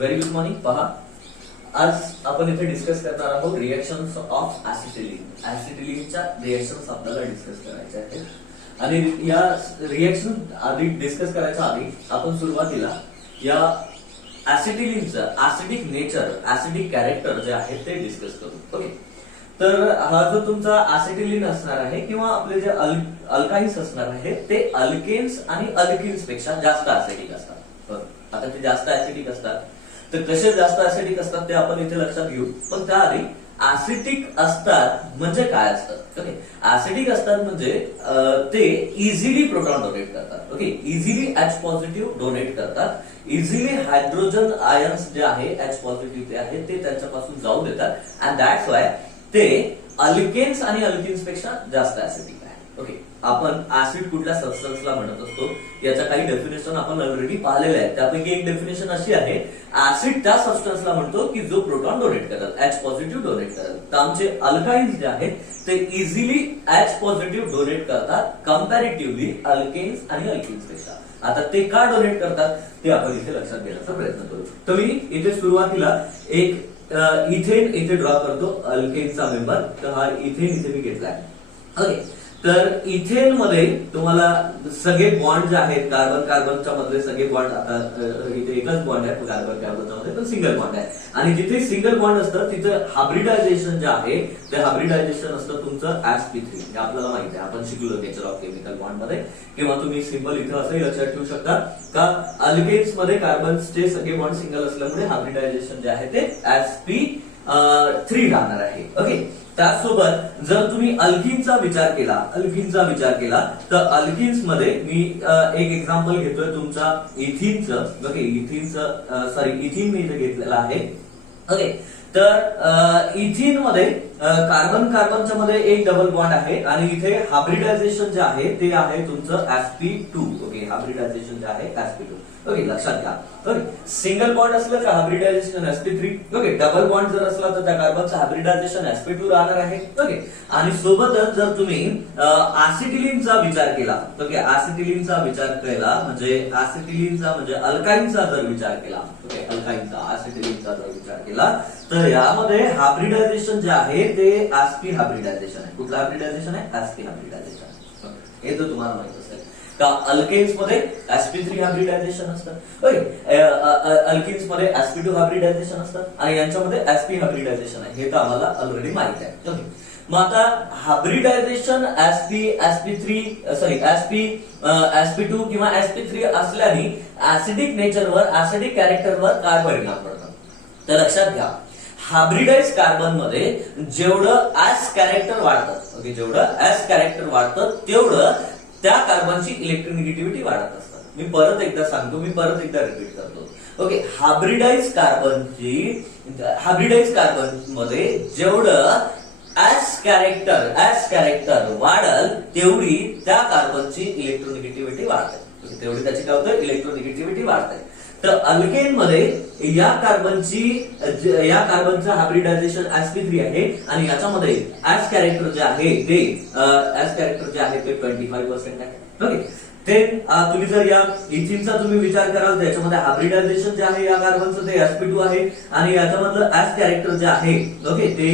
Very good morning. पहा, आज आपण इथे डिस्कस करणार आहोत रिएक्शन्स ऑफ ऍसिटिलीन. ऍसिटिलीनच्या रिएक्शन्स आपल्याला डिस्कस करायच्या आहेत आणि या रिएक्शन आधी डिस्कस करायच्या आधी आपण सुरुवातीला या ऍसिटिलीनचं ऍसिडिक नेचर, ऍसिडिक कॅरेक्टर जे आहे ते डिस्कस करू. ओके, तर हा जो तुमचा ऍसिटिलीन असणार आहे किंवा आपले जे अल्काइन्स असणार आहे ते अल्केन्स आणि अल्किन्स पेक्षा जास्त ऍसिडिक असतात. आता ते जास्त ऍसिडिक असतात, तर कसे जास्त ऍसिडिक असतात ते आपण इथे लक्षात घेऊ. पण त्याआधी ऍसिडिक असतात म्हणजे काय असतात. ओके, ऍसिडिक असतात म्हणजे ते इझिली प्रोटॉन डोनेट करतात. Okay, easily H positive donate करतात. इझिली हायड्रोजन आयन्स जे आहे H पॉझिटिव्ह ते आहे ते त्यांच्यापासून जाऊ देतात. अँड दॅट्स वाय ते अल्केन्स आणि अल्किन्स पेक्षा जास्त ऍसिडिक आहे. ओके, आपण ऍसिड कुठल्या सबस्टन्सला म्हणत असतो याच्या काही डेफिनेशन आपण ऑलरेडी पाहिलेले आहेत. त्यापैकी एक डेफिनेशन अशी आहे, ऍसिड त्या सबस्टन्सला म्हणतो की जो प्रोटॉन डोनेट करतात, H पॉझिटिव्ह डोनेट करतात. तर आमचे अल्काइन्स जे आहेत ते इझिली H पॉझिटिव्ह डोनेट करतात कम्पॅरेटिव्हली अल्केन्स आणि अल्किन्स पेक्षा. आता ते का डोनेट करतात ते आपण इथे लक्षात घेण्याचा प्रयत्न करू. तर मी इथे सुरुवातीला एक इथेन इथे ड्रॉ करतो, अल्केनचा मेंबर. तर हा इथेन इथे मी घेतलाय. ओके, तर इथेन मध्ये तुम्हाला सगळे बॉन्ड जे आहेत कार्बन कार्बनच्या मधले सगळे बॉन्ड, आता इथे एकच बॉन्ड आहे कार्बन कार्बनच्या मध्ये, पण सिंगल बॉन्ड आहे. आणि जिथे सिंगल बॉन्ड असतं तिथं हायब्रिडायझेशन जे आहे ते हायब्रिडायझेशन असतं तुमचं sp3. हे आपल्याला माहिती आहे, आपण शिकलो नेचर ऑफ केमिकल बॉन्ड मध्ये. किंवा तुम्ही सिंपल इथं असंही लक्षात ठेवू शकता का अल्केन्स मध्ये कार्बनचे सगळे बॉन्ड सिंगल असल्यामुळे हायब्रिडायझेशन जे आहे ते sp3 राहणार आहे. ओके, त्याचसोबत जर तुम्ही अल्किनचा विचार केला तर अल्किन्स मध्ये मी एक एक्झाम्पल घेतोय तुमचा इथिनचं. ओके, इथिन मी इथे घेतलेला आहे. ओके, तर इथिन मध्ये कार्बन कार्बनच्या मध्ये एक डबल बॉन्ड आहे आणि इथे हायब्रिडायझेशन जे आहे ते आहे तुमचं sp2. ओके, हायब्रिडायझेशन जे आहे sp2. ओके, लक्षात घ्या. ओके, सिंगल बॉन्ड असलं तर hybridisation sp3. Okay, double bond जर असला तर त्या कार्बनचं हायब्रिडायझेशन sp2 राहणार आहे. ओके, आणि सोबतच जर तुम्ही ऍसिटिलीनचा विचार केला, ओके, ऍसिटिलीनचा विचार केला म्हणजे अल्काइनचा जर विचार केला, ओके, अल्काइनचा ऍसिटिलीनचा जर विचार केला तर यामध्ये हायब्रिडायझेशन जे आहे ते sp हायब्रिडायझेशन आहे. कुठलं हायब्रिडायझेशन आहे? sp hybridisation. हे तर तुम्हाला माहित असेल का अल्केन्स मध्ये sp3 हायब्रिडायझेशन असतं. ओके, अल्किन्स मध्ये sp2 हायब्रिडायझेशन असतं आणि यांच्यामध्ये sp हायब्रिडायझेशन आहे. हे तर आम्हाला ऑलरेडी माहित आहे. ओके, मग आता हायब्रिडायझेशन sp2 किंवा sp3 असल्याने ऍसिडिक नेचरवर, ऍसिडिक कॅरेक्टरवर काय परिणाम पडतात तर लक्षात घ्या. हायब्रिडाइज कार्बन मध्ये जेवढं S कॅरेक्टर वाढतं, ओके, जेवढं S कॅरेक्टर वाढतं तेवढं त्या कार्बनची इलेक्ट्रोनिगेटिव्हिटी वाढत असतात. मी परत एकदा सांगतो, मी परत एकदा रिपीट करतो. ओके, हायब्रिडाइज कार्बन मध्ये जेवढं S कॅरेक्टर वाढल तेवढी त्या कार्बनची इलेक्ट्रोनिगेटिव्हिटी वाढते. तेवढी त्याची काय होतं? इलेक्ट्रोनिगेटिव्हिटी वाढते. तर अल्केन मध्ये या कार्बनचं हायब्रिडायझेशन sp3 आहे आणि याच्यामध्ये S कॅरेक्टर जे आहे ते 25% आहे. ओके, ते तुम्ही जर या इथिनचा तुम्ही विचार कराल तर याच्यामध्ये हायब्रिडायझेशन जे आहे या कार्बनचं ते sp2 आहे आणि याच्यामधलं S कॅरेक्टर जे आहे, ओके, ते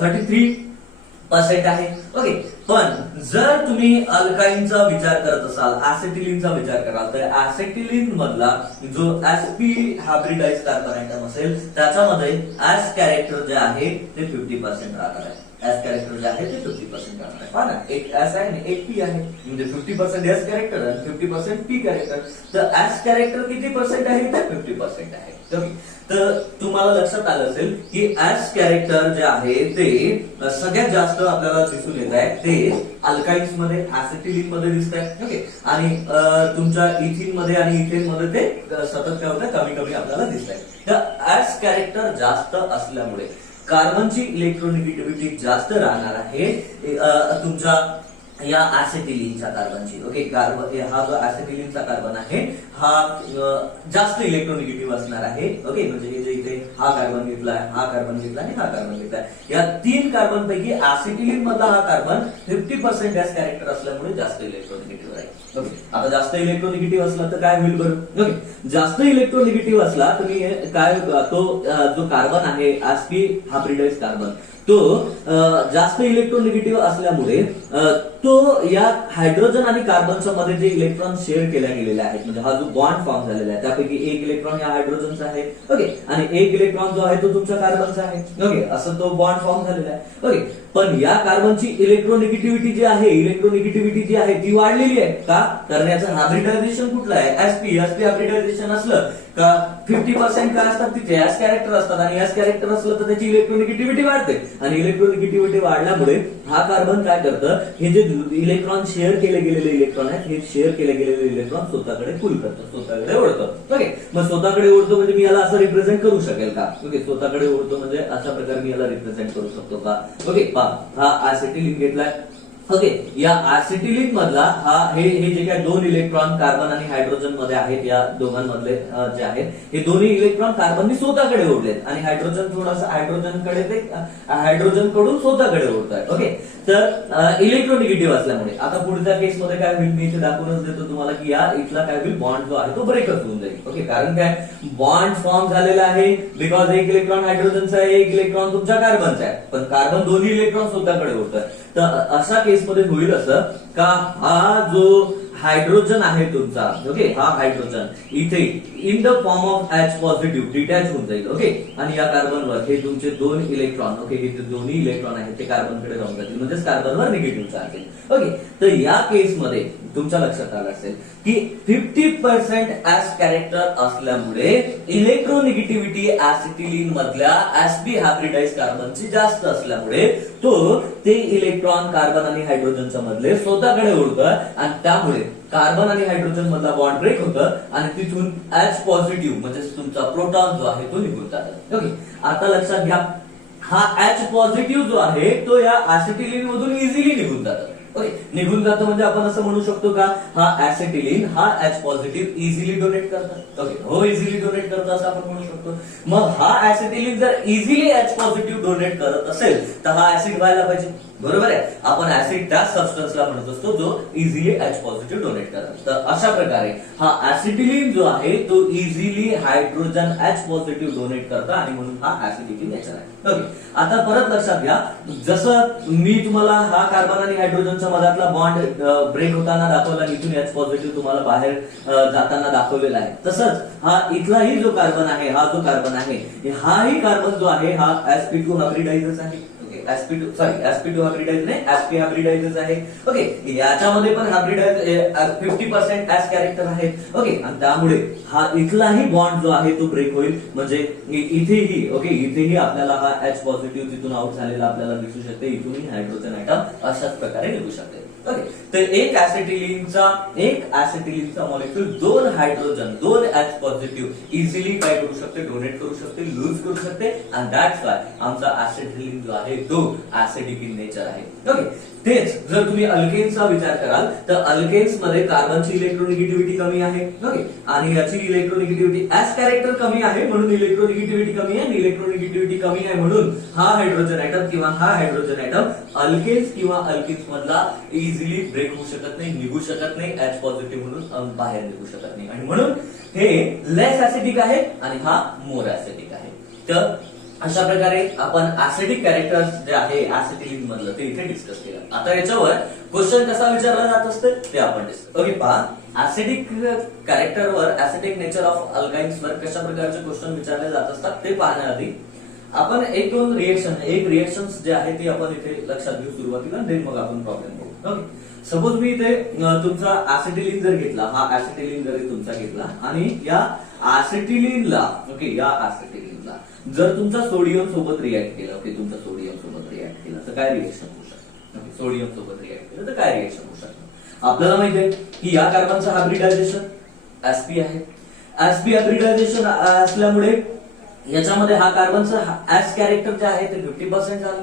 33% आहे. ओके, पण जर तुम्ही अल्काइनचा विचार करत असाल, ऍसिटिलीनचा विचार कराल तर ऍसिटिलीन मधला जो sp हायब्रिडाइज कार्बन आयटम असेल त्याच्यामध्ये S कॅरेक्टर जे आहे ते 50% राहणार आहे. S कॅरेक्टर जे आहे ते 50% राहणार आहे. पहा ना, एक S आहे आणि एक P आहे, म्हणजे 50% S कॅरेक्टर आणि 50% P कॅरेक्टर. तर S कॅरेक्टर किती पर्सेंट आहे? ते 50% आहे. तर तुम्हाला लक्षात आलं असेल की S कॅरेक्टर जे आहे ते सगळ्यात जास्त आपल्याला दिसून येत आहे ते अल्काइन्स मध्ये, ऍसिटिलीन मध्ये दिसत आहे. ओके, आणि तुमच्या इथिन मध्ये आणि इथेन मध्ये ते सतत काय होतं? कमी कमी आपल्याला दिसत आहे. तर S कॅरेक्टर जास्त असल्यामुळे कार्बनची इलेक्ट्रोनिगेटिव्हिटी जास्त राहणार आहे तुमच्या या ऍसिटिलीनच्या कार्बनची. ओके, कार्बन हा जो ऍसिटिलीनचा कार्बन आहे हा जास्त इलेक्ट्रोनिगेटिव्ह असणार आहे. ओके, म्हणजे हे जे इथे हा कार्बन घेतलाय, हा कार्बन घेतला आणि हा कार्बन घेतलाय, या 3 कार्बन पैकी ऍसिटिलीन मधला हा कार्बन 50% गॅस कॅरेक्टर असल्यामुळे जास्त इलेक्ट्रोनिगेटिव्ह आहे. ओके, आता जास्त इलेक्ट्रोनिगेटिव्ह असला तर काय होईल बरं? ओके, जास्त इलेक्ट्रोनिगेटिव्ह असला तर मी काय तो जो कार्बन आहे sp हायब्रिडाइज कार्बन तो जास्त इलेक्ट्रोनिगेटिव्ह असल्यामुळे तो या हायड्रोजन आणि कार्बनच्या मध्ये जे इलेक्ट्रॉन शेअर केल्या गेलेले आहेत, म्हणजे हा जो बॉन्ड फॉर्म झालेला आहे त्यापैकी एक इलेक्ट्रॉन या हायड्रोजनचा आहे. ओके, आणि एक इलेक्ट्रॉन जो आहे तो तुमच्या कार्बनचा आहे. ओके, असं तो बॉन्ड फॉर्म झालेला आहे. ओके, पण या कार्बनची इलेक्ट्रोनिगेटिव्हिटी जी आहे ती वाढलेली आहे का? कारण याचं हायब्रिडायझेशन कुठलं आहे? sp हायब्रिडायझेशन असलं का 50% काय असतात तिथे एस कॅरेक्टर असतात, आणि एस कॅरेक्टर असलं तर त्याची इलेक्ट्रोनिगेटिव्हिटी वाढते, आणि इलेक्ट्रोनिगेटिव्हिटी वाढल्यामुळे हा कार्बन काय करतं, हे जे इलेक्ट्रॉन शेअर केले गेलेले इलेक्ट्रॉन आहेत हे शेअर केले गेलेले इलेक्ट्रॉन स्वतःकडे पुल करतं, स्वतःकडे ओढतं. ओके, मग स्वतःकडे ओढतो म्हणजे मी याला असं रिप्रेझेंट करू शकेल का? ओके, स्वतःकडे ओढतो म्हणजे अशा प्रकारे मी याला रिप्रेझेंट करू शकतो का? ओके, हा ऍसिटिलीन घेतलाय. ओके, या ऍसिटिलीन मधला हे जे काही 2 इलेक्ट्रॉन कार्बन आणि हायड्रोजन मध्ये आहेत, या दोघांमधले जे आहेत हे दोन्ही इलेक्ट्रॉन कार्बननी स्वतःकडे ओढलेत, आणि हायड्रोजन थोडासा हायड्रोजन कडून स्वतःकडे ओढत आहे. ओके, तर इलेक्ट्रोनिगेटिव्ह असल्यामुळे आता पुढच्या केस मध्ये काय होईल, मी इथे दाखवूनच देतो तुम्हाला की या इथला काय होईल, बॉन्ड जो आहे तो ब्रेकच होऊन जाईल. ओके, कारण काय, बॉन्ड फॉर्म झालेला आहे बिकॉज एक इलेक्ट्रॉन हायड्रोजनचा आहे, एक इलेक्ट्रॉन तुमच्या कार्बनचा आहे, पण कार्बन दोन्ही इलेक्ट्रॉन स्वतःकडे ओढतोय. तर अशा केसमध्ये होईल असं का हा जो हायड्रोजन आहे तुमचा, ओके, हा हायड्रोजन इथे in the form of H positive detach होऊन जाईल. ओके, आणि या कार्बनवर हे तुमचे 2 इलेक्ट्रॉन, ओके, हे दोन्ही इलेक्ट्रॉन आहेत ते कार्बनकडे राहून जातील, म्हणजेच कार्बनवर निगेटिव्ह चार्ज येईल. ओके, तर या केसमध्ये तुमच्या लक्षात आलं असेल की 50% ऍस कॅरेक्टर असल्यामुळे इलेक्ट्रोनिगेटिव्हिटी ऍसिटिलीन मधल्या sp हायब्रिडाइज कार्बनची जास्त असल्यामुळे तो ते इलेक्ट्रॉन कार्बन आणि हायड्रोजनच्या मधले स्वतःकडे ओढतोय, आणि त्यामुळे कार्बन आणि हायड्रोजन मधला बॉन्ड ब्रेक होतं, आणि तिथून H पॉझिटिव्ह म्हणजे तुमचा प्रोटॉन जो आहे तो निघून जातो. ओके, आता लक्षात घ्या, हा H पॉझिटिव्ह जो आहे तो या ऍसिटिलीन मधून इझिली निघून जातो. ओके, निघून जातो म्हणजे आपण असं म्हणू शकतो का हा ऍसिटिलीन हा H पॉझिटिव्ह इझिली डोनेट करतात. ओके, हो, इझिली डोनेट करतो असं आपण म्हणू शकतो. मग हा ऍसिटिलीन जर इझिली H पॉझिटिव्ह डोनेट करत असेल तर हा ऍसिड व्हायला पाहिजे, बरोबर आहे. आपण ऍसिड त्या सबस्टन्सला म्हणत असतो जो इझिली H पॉझिटिव्ह डोनेट करतो. तर अशा प्रकारे हा ऍसिटिलीन जो आहे तो easily hydrogen H positive donate करतो, आणि म्हणून हा ऍसिडिटी नेचर आहे. ओके, आता परत लक्षात घ्या, जसं मी तुम्हाला हा कार्बन आणि हायड्रोजनच्या मधातला बॉन्ड ब्रेक होताना दाखवला, इथून H पॉझिटिव्ह तुम्हाला बाहेर जाताना दाखवलेला आहे, तसंच हा इथलाही जो कार्बन आहे, हा जो कार्बन आहे हाही कार्बन जो आहे हा sp2 हायब्रिडाइजच आहे. sp2 हायब्रिडाइज नाही, sp हायब्रिडाइजच आहे. ओके, याच्यामध्ये पण हायब्रिडाइज 50% ऍस कॅरेक्टर आहे. ओके, आणि त्यामुळे हा इथलाही बॉन्ड जो आहे तो ब्रेक होईल, म्हणजे इथेही, ओके, इथेही आपल्याला हा H पॉझिटिव्ह जिथून आउट झालेला आपल्याला दिसू शकते, इथूनही हायड्रोजन ऍटम अशाच प्रकारे निघू शकते. ओके, तर एक ऍसिटिलीनचा molecule 2 hydrogen 2 H positive easily काय करू शकते, डोनेट करू शकते, लूज करू शकते, अँड दॅट्स वाय आमचा ऍसिटिलीन जो आहे तो ऍसिडिक इन नेचर आहे. ओके, तेच जर तुम्ही अल्केन्सचा विचार कराल तर अल्केन्स मध्ये कार्बनची इलेक्ट्रोनिगेटिव्हिटी कमी आहे. ओके, आणि याची इलेक्ट्रोनिगेटिव्हिटी ऍस कॅरेक्टर कमी आहे म्हणून इलेक्ट्रोनिगेटिव्हिटी कमी आहे, इलेक्ट्रोनिगेटिव्हिटी कमी आहे म्हणून हा हायड्रोजन ऍटम किंवा हा हायड्रोजन ऍटम अल्केन्स किंवा अल्किन्स मधला इझिली ब्रेक होऊ शकत नाही, निघू शकत नाही, H पॉझिटिव्ह म्हणून बाहेर निघू शकत नाही, आणि म्हणून हे लेस ऍसिडिक आहे आणि हा मोर ऍसिडिक आहे. तर अशा प्रकारे आपण ऍसिडिक कॅरेक्टर्स जे आहे ऍसिटिलीन मधलं ते इथे डिस्कस केलं. आता याच्यावर क्वेश्चन कसा विचारला जात असते ते आपण डिस्कस. ओके, पहा, ऍसिडिक कॅरेक्टरवर, ऍसिडिक नेचर ऑफ अल्काइन्स वर कशा प्रकारचे क्वेश्चन विचारले जात असतात ते पाहण्याआधी आपण एक रिएक्शन्स जे आहे ते आपण इथे लक्षात घेऊ सुरुवातीला, देन मग आपण प्रॉब्लेम बघू. ओके, सपोज मी इथे तुमचा ऍसिटिलीन जर घेतला, हा ऍसिटिलीन जरी तुमचा घेतला, आणि या ऍसिटिलीनला, ओके, या ऍसिटिलीनला जर तुमचा सोडियम सोबत रिॲक्ट केलं, ओके, तुमचा सोडियम सोबत रिॲक्ट केलं तर काय रिएक्शन होऊ शकतं? ओके, सोडियम सोबत रिॲक्ट केलं तर काय रिएक्शन होऊ शकतं? आपल्याला माहिती आहे की या कार्बनचं हायब्रिडायझेशन sp आहे. sp हायब्रिडायझेशन असल्यामुळे याच्यामध्ये हा कार्बनचं ऍस कॅरेक्टर जे आहे ते 50% झालं.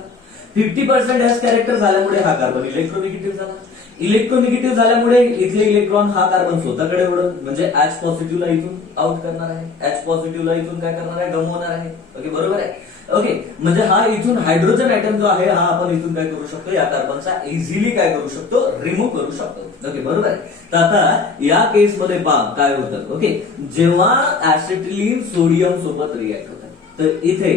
50% एस कॅरेक्टर झाल्यामुळे हा कार्बन इलेक्ट्रोनिगेटिव्ह झाला. इलेक्ट्रोनिगेटिव्ह झाल्यामुळे इथले इलेक्ट्रॉन हा कार्बन स्वतःकडे ओढत म्हणजे H पॉझिटिव्हला इथून आउट करणार आहे, H पॉझिटिव्हला इथून काय करणार आहे, गमवणार आहे. ओके, बरोबर आहे. ओके, म्हणजे हा इथून हायड्रोजन ऍटम जो आहे हा आपण इथून काय करू शकतो, या कार्बनचा इझिली काय करू शकतो, रिमूव्ह करू शकतो. ओके, बरोबर आहे. तर आता या केसमध्ये पहा काय होतं. ओके, जेव्हा ऍसिटिलीन सोडियम सोबत रिॲक्ट होतं तर इथे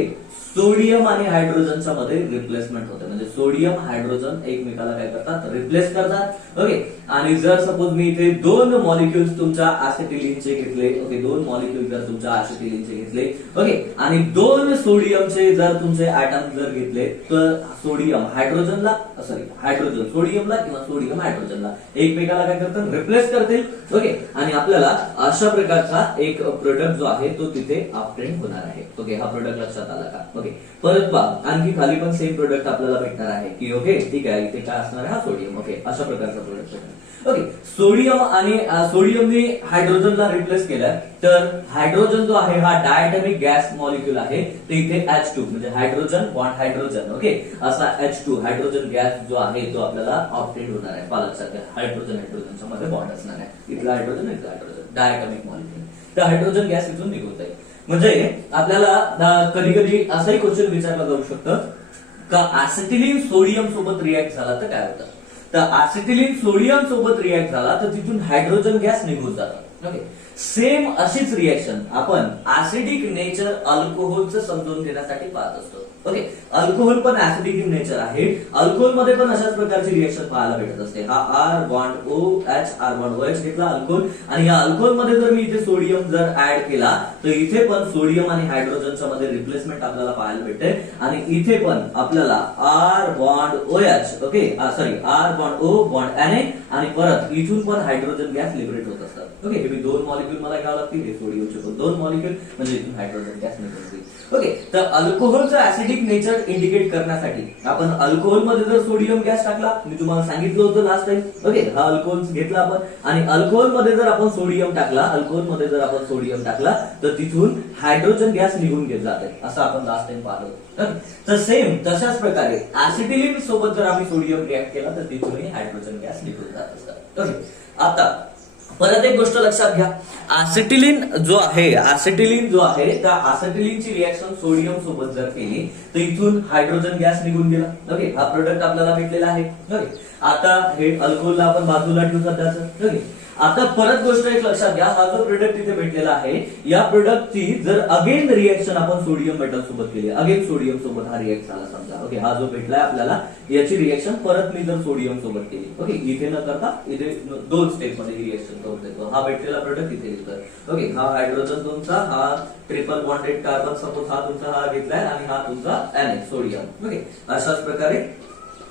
सोडियम आणि हायड्रोजनच्या मध्ये रिप्लेसमेंट होते, म्हणजे सोडियम हायड्रोजन एकमेकाला काय करतात, रिप्लेस करतात. ओके, आणि जर सपोज मी इथे 2 मॉलिक्युल्स तुमच्या ऍसिटिलीनचे घेतले, ओके, 2 मॉलिक्युल जर तुमच्या ऍसिटिलीनचे घेतले, ओके, आणि 2 सोडियमचे जर तुमचे ऍटम जर घेतले तर सोडियम हायड्रोजनला हायड्रोजन सोडियमला किंवा सोडियम हायड्रोजनला एकमेकाला काय करतात, रिप्लेस करतील. ओके, आणि आपल्याला अशा प्रकारचा एक प्रोडक्ट जो आहे तो तिथे ऑब्टेन होणार आहे. ओके, हा प्रोडक्ट लक्षात आला का? ओके, परत पहा आणखी खाली पण सेम प्रोडक्ट आपल्याला भेटणार आहे की ओके ठीक आहे, इथे काय असणार आहे, हा सोडियम. ओके, अशा प्रकारचा प्रोडक्ट भेटणार. ओके, सोडियम आणि सोडियमने हायड्रोजनला रिप्लेस केलं तर हायड्रोजन जो आहे हा डायटॉमिक गॅस मॉलिक्युल आहे, तर इथे H2 म्हणजे हायड्रोजन बॉन्ड हायड्रोजन. ओके, असा H2 हायड्रोजन गॅस जो आहे तो आपल्याला ऑब्टेन होणार आहे. पहा लक्षात घ्या, हायड्रोजन हायड्रोजनच्या मध्ये बॉन्ड असणार आहे, इथला हायड्रोजन इथला हायड्रोजन, डायटॉमिक मॉलिक्युल. तर हायड्रोजन गॅस इथून निघून जाईल. म्हणजे आपल्याला कधी कधी असाही क्वेश्चन विचारला जाऊ शकतं का ऍसिटिलीन सोडियम सोबत रिॲक्ट झाला तर काय होतं. तर ऍसिटिलीन सोडियम सोबत रिॲक्ट झाला तर तिथून हायड्रोजन गॅस निघून जातं. ओके, सेम अशीच रिॲक्शन आपण ऍसिडिक नेचर अल्कोहोलचं समजून घेण्यासाठी पाहत असतो. ओके, अल्कोहोल पण ऍसिडिक इन नेचर आहे, अल्कोहोल मध्ये पण अशाच प्रकारची रिएक्शन पाहायला भेटत असते. हा R bond O H, R bond O H घेतला अल्कोहोल, आणि या अल्कोहोल मध्ये जर मी इथे सोडियम जर ऍड केला तर इथे पण सोडियम आणि हायड्रोजनच्या मध्ये रिप्लेसमेंट आपल्याला पाहायला भेटते, आणि इथे पण आपल्याला R bond O H, okay R bond O bond N A, आणि परत इथून पण हायड्रोजन गॅस लिबरेट होत असतात. ओके, हे मी 2 मॉलिक्युल मला घ्यावं लागतील, हे सोडियमचे पण 2 मॉलिक्युल, म्हणजे इथून हायड्रोजन गॅस निघून जाईल. ओके, तर अल्कोहोलचं ऍसिडिक नेचर इंडिकेट करण्यासाठी आपण अल्कोहोल मध्ये जर सोडियम गॅस टाकला, मी तुम्हाला सांगितलं होतं लास्ट टाइम. ओके, हा अल्कोहोल घेतला आपण, आणि अल्कोहोल मध्ये जर आपण सोडियम टाकला, अल्कोहोल मध्ये जर आपण सोडियम टाकला तर तिथून हायड्रोजन गॅस निघून घेत जाते, असं आपण लास्ट टाइम पाहिलं. तर सेम तशाच प्रकारे ऍसिटिलीन सोबत जर आम्ही सोडियम रिॲक्ट केला तर तिथूनही हायड्रोजन गॅस निघून जात असतात. ओके, आता परत एक गोष्ट लक्षात घ्या, ऍसिटिलीन जो आहे त्या ऍसिटिलीनची रिॲक्शन सोडियम सोबत जर केली तर इथून हायड्रोजन गॅस निघून गेला. ओके, हा प्रोडक्ट आपल्याला भेटलेला आहे. ओके, आता हे अल्कोहोलला आपण बाजूला ठेवू सध्याचं. ओके, आता परत गोष्ट एक लक्षात घ्या, हा जो प्रोडक्ट इथे भेटलेला आहे या प्रोडक्टची जर अगेन रिएक्शन आपण सोडियम मेटल सोबत केली, अगेन सोडियम सोबत हा रिएक्ट झाला समजा. ओके, हा जो भेटलाय आपल्याला याची रिएक्शन परत मी जर सोडियम सोबत केली, ओके, इथे न करता इथे 2 स्टेप मध्ये रिएक्शन करून देतो. हा भेटलेला प्रोडक्ट इथे घेतोय. ओके, हा हायड्रोजन तुमचा, हा ट्रिपल बॉन्डेड कार्बन सपोज हा तुमचा हा घेतलाय, आणि हा तुमचा एन सोडियम. ओके, अशाच प्रकारे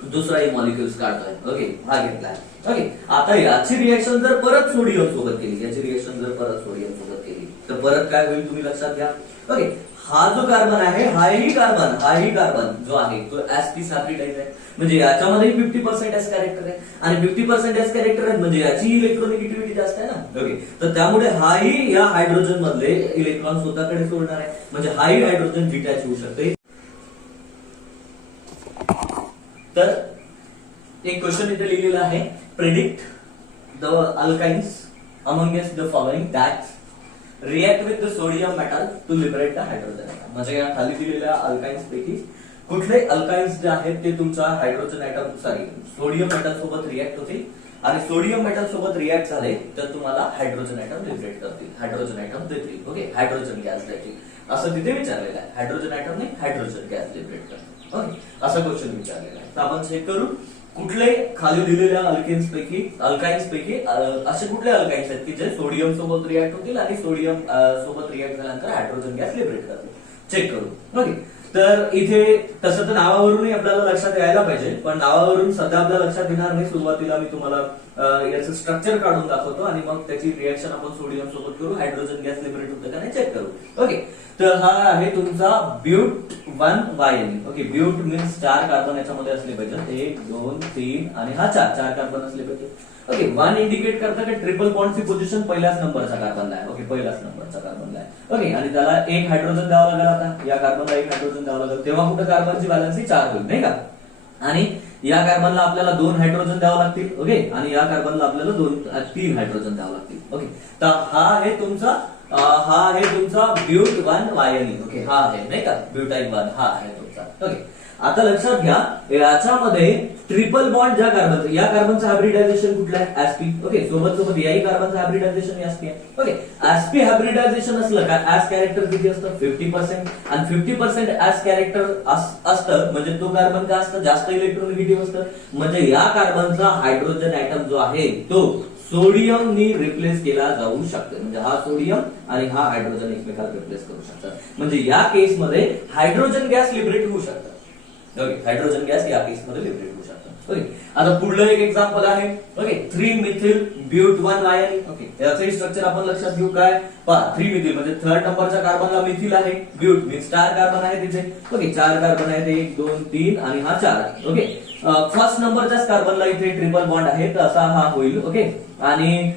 दुसराही मॉलिक्युल्स काढतोय. ओके, हा घेतलाय. ओके, आता याची रिएक्शन जर परत सोडियम सोबत केली, याची रिएक्शन जर परत सोडियम सोबत केली तर परत काय होईल तुम्ही लक्षात घ्या. ओके, हा जो कार्बन आहे हाही कार्बन जो आहे तो sp सॅप्लिडाइज आहे, म्हणजे याच्यामध्ये 50% एस कॅरेक्टर आहे, आणि 50% एस कॅरेक्टर आहे म्हणजे याची इलेक्ट्रोनिगेटिव्हिटी जास्त आहे ना. ओके, तर त्यामुळे हाही या हायड्रोजन मधले इलेक्ट्रॉन स्वतःकडे सोडणार आहे, म्हणजे हाही हायड्रोजन डिटॅच होऊ शकते. तर एक क्वेश्चन इथे लिहिलेला आहे, predict the alkynes amongst the following that react with the sodium metal to liberate the hydrogen. म्हणजे या खाली दिलेल्या अल्काइन्स पैकी कुठले अल्काइन्स जे आहेत ते तुमच्या हायड्रोजन ऍटम सोडियम मेटल सोबत रिएक्ट होतील, आणि सोडियम मेटल सोबत रिएक्ट झाले तर तुम्हाला हायड्रोजन ऍटम लिबरेट करतील, हायड्रोजन ऍटम देतील. ओके, हायड्रोजन गॅस देतील, असं तिथे विचारलेलं आहे. हायड्रोजन ऍटम नाही, हायड्रोजन गॅस लिबरेट करतील. ओके, असा क्वेश्चन विचारलेला आहे. तर आपण चेक करू कुठले खाली दिलेल्या अल्काइन्स पैकी असे कुठले अल्काइन्स आहेत की जे सोडियम सोबत रिॲक्ट होतील आणि सोडियम सोबत रिॲक्ट झाल्यानंतर हायड्रोजन गॅस लिबरेट करतील. चेक करू. ओके, तर इथे तसं तर नावावरूनही आपल्याला लक्षात यायला पाहिजे, पण नावावरून सध्या आपल्या लक्षात येणार नाही. सुरुवातीला मी तुम्हाला याचं स्ट्रक्चर काढून दाखवतो, आणि मग त्याची रिएक्शन आपण सोडियम सोबत करू, हायड्रोजन गॅस लिबरेट होतं का नाही चेक करू. ओके, तर हा आहे तुमचा but 1YN. Okay, but means 4 carbon याच्यामध्ये असले पाहिजे, 1 2 3 आणि हा 4 कार्बन असले पाहिजे. ओके, 1 इंडिकेट करतं की ट्रिपल बॉन्डची पोझिशन पहिल्याच नंबरचा कार्बनला आहे. ओके, पहिल्याच नंबरचा कार्बनला आहे. ओके, आणि त्याला 1 हायड्रोजन द्यावं लागेल. आता या कार्बनला 1 हायड्रोजन द्यावं लागेल, तेव्हा कुठं कार्बनची व्हॅलन्सी 4 होईल नाही का. आणि या कार्बनला आपल्याला 2 हायड्रोजन द्यावं लागतील. ओके, आणि या कार्बनला आपल्याला 3 हायड्रोजन द्यावं लागतील. ओके, तर हा आहे तुमचा ब्यूट 1 वायनी. ओके, हा आहे नाही का ब्युटाईन 1, हा आहे तुमचा. ओके, आता लक्षात घ्या याच्यामध्ये ट्रिपल बॉन्ड ज्या कार्बनचं, या कार्बनचं हायब्रिडायझेशन कुठलं आहे? ऍस्पी. ओके, सोबत याही कार्बनचं हायब्रिडायझेशन ऍस्पी आहे. ओके, ऍस्पी हायब्रिडायझेशन असलं का ऍस कॅरेक्टर किती असतं? 50%. आणि 50% ऍस कॅरेक्टर असतं म्हणजे तो कार्बन काय असतं? जास्त इलेक्ट्रोनिगेटिव्ह असतं. म्हणजे या कार्बनचा हायड्रोजन ऍटम जो आहे तो सोडियमनी रिप्लेस केला जाऊ शकतो. म्हणजे हा सोडियम आणि हा हायड्रोजन एकमेकाला रिप्लेस करू शकतात. म्हणजे या केसमध्ये हायड्रोजन गॅस लिबरेट होऊ शकतात. ओके, हायड्रोजन गॅस या केसमध्ये लिबरेट होऊ शकतात. ओके, आता पुढलं एक एक्झाम्पल आहे. Okay, 3 methyl but 1 yne. Okay, याचंही स्ट्रक्चर आपण लक्षात घेऊ. काय पहा, 3 मिथिल म्हणजे 3rd नंबरच्या कार्बनला मिथिल आहे. ब्यूट मीन्स 4 कार्बन आहे तिथे. ओके, 4 कार्बन आहेत, 1 2 3 आणि हा 4. ओके, फर्स्ट नंबरच्याच कार्बनला इथे ट्रिपल बॉन्ड आहे, तर असा हा होईल. ओके, आणि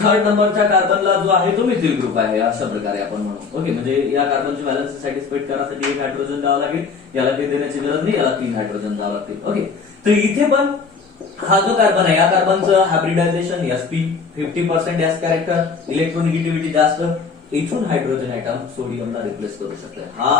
3rd नंबरच्या कार्बनला जो आहे तो मिथिल ग्रुप आहे, अशा प्रकारे आपण म्हणू. ओके, म्हणजे या कार्बनची व्हॅलन्स सॅटिस्फाईड करण्यासाठी 1 हायड्रोजन द्यावं लागेल. याला काही देण्याची गरज नाही, याला 3 हायड्रोजन द्यावं लागतील. ओके, तर इथे पण हा जो कार्बन आहे या कार्बनचं hybridisation sp 50% S character, electronegativity जास्त. इथून हायड्रोजन ऍटम सोडियमला रिप्लेस करू शकते. हा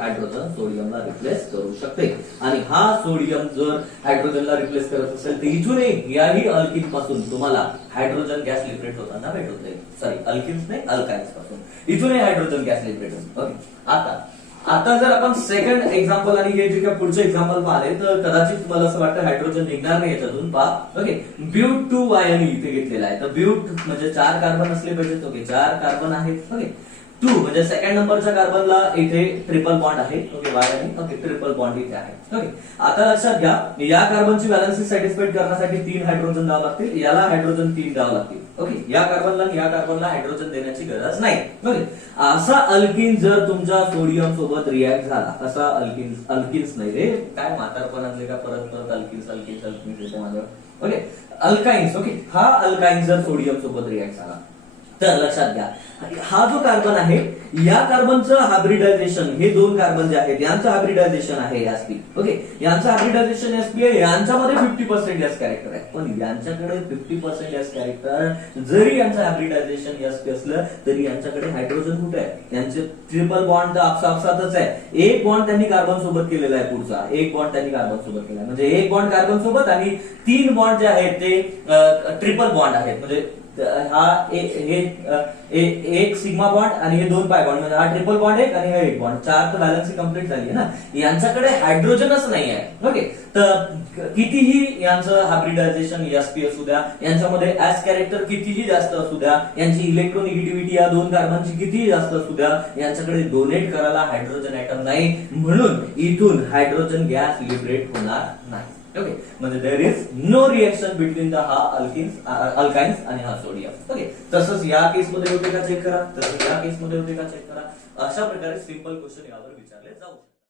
हायड्रोजन सोडियमला रिप्लेस करू शकते. आणि हा सोडियम जर हायड्रोजनला रिप्लेस करत असेल तर इथूनही याही अल्किन पासून तुम्हाला हायड्रोजन गॅस लिबरेट होताना भेटून जाईल. सॉरी, अल्किन्स नाही, अल्काइन्स पासून इथूनही हायड्रोजन गॅस लिबरेट होईल. ओके, आता जर आपण सेकंड एक्झाम्पल आणि हे जे काही पुढचे एक्झाम्पल पाहिले तर कदाचित मला असं वाटतं हायड्रोजन निघणार नाही याच्यातून. पहा, ओके, ब्यूट 2 वायनी इथे घेतलेला आहे. तर ब्यूट म्हणजे 4 कार्बन असले पाहिजेत. ओके, 4 कार्बन आहेत. ओके, 2 म्हणजे 2nd नंबरच्या कार्बनला इथे ट्रिपल बॉन्ड आहे. ओके, वायनी. ओके, ट्रिपल बॉन्ड इथे आहे. ओके, आता लक्षात घ्या या कार्बनची व्हॅलन्सी सॅटिस्फाईड करण्यासाठी 3 हायड्रोजन द्यावं लागतील. याला हायड्रोजन 3 द्यावं लागतील. ओके, या कार्बनला हायड्रोजन देण्याची गरज नाही. ओके, असा अल्किन जर तुमच्या सोडियम सोबत रिॲक्ट झाला, असा अल्किन्स नाही रे, काय म्हातारपणातले का परत अल्किन्स येते माझ्यावर. Okay, alkynes. ओके, हा अल्काइन्स जर सोडियम सोबत रिॲक्ट झाला तर लक्षात घ्या हा जो कार्बन आहे या कार्बनचं हायब्रिडायझेशन, हे 2 कार्बन जे आहेत यांचं हायब्रिडायझेशन आहे sp. ओके, यांचं हायब्रिडायझेशन sp आहे. यांच्यामध्ये 50% ऍस कॅरेक्टर आहे, पण यांच्याकडे 50% ऍस कॅरेक्टर जरी यांचं हायब्रिडायझेशन sp असलं तरी यांच्याकडे हायड्रोजन कुठे आहे? यांचे ट्रिपल बॉन्ड तर आपसापसातच आहे. एक बॉन्ड त्यांनी कार्बन सोबत केलेला आहे, पुढचा एक बॉन्ड त्यांनी कार्बन सोबत केला, म्हणजे एक बॉन्ड कार्बन सोबत आणि 3 बॉन्ड जे आहेत ते ट्रिपल बॉन्ड आहेत. म्हणजे हा एक सिग्मा बॉन्ड आणि हे 2 पाय बॉन्ड, म्हणजे हा ट्रिपल बॉन्ड एक आणि हा एक बॉन्ड, 4 तर बॅलन्स कंप्लीट झाली आहे ना. यांच्याकडे हायड्रोजनच नाही आहे. ओके, तर कितीही यांचं हायब्रिडायझेशन sp असू द्या, यांच्यामध्ये ऍस कॅरेक्टर कितीही जास्त असू द्या, यांची इलेक्ट्रोनिगेटिव्हिटी या 2 कार्बनची कितीही जास्त असू द्या, यांच्याकडे डोनेट करायला हायड्रोजन ऍटम नाही, म्हणून इथून हायड्रोजन गॅस लिबरेट होणार नाही. ओके, म्हणजे there is no reaction between the हा अल्काइन्स आणि हा सोडियम. ओके, तसंच या केसमध्ये होते का चेक करा, तसंच या केसमध्ये होते का चेक करा. अशा प्रकारे सिंपल क्वेश्चन यावर विचारले जाऊ शकतात.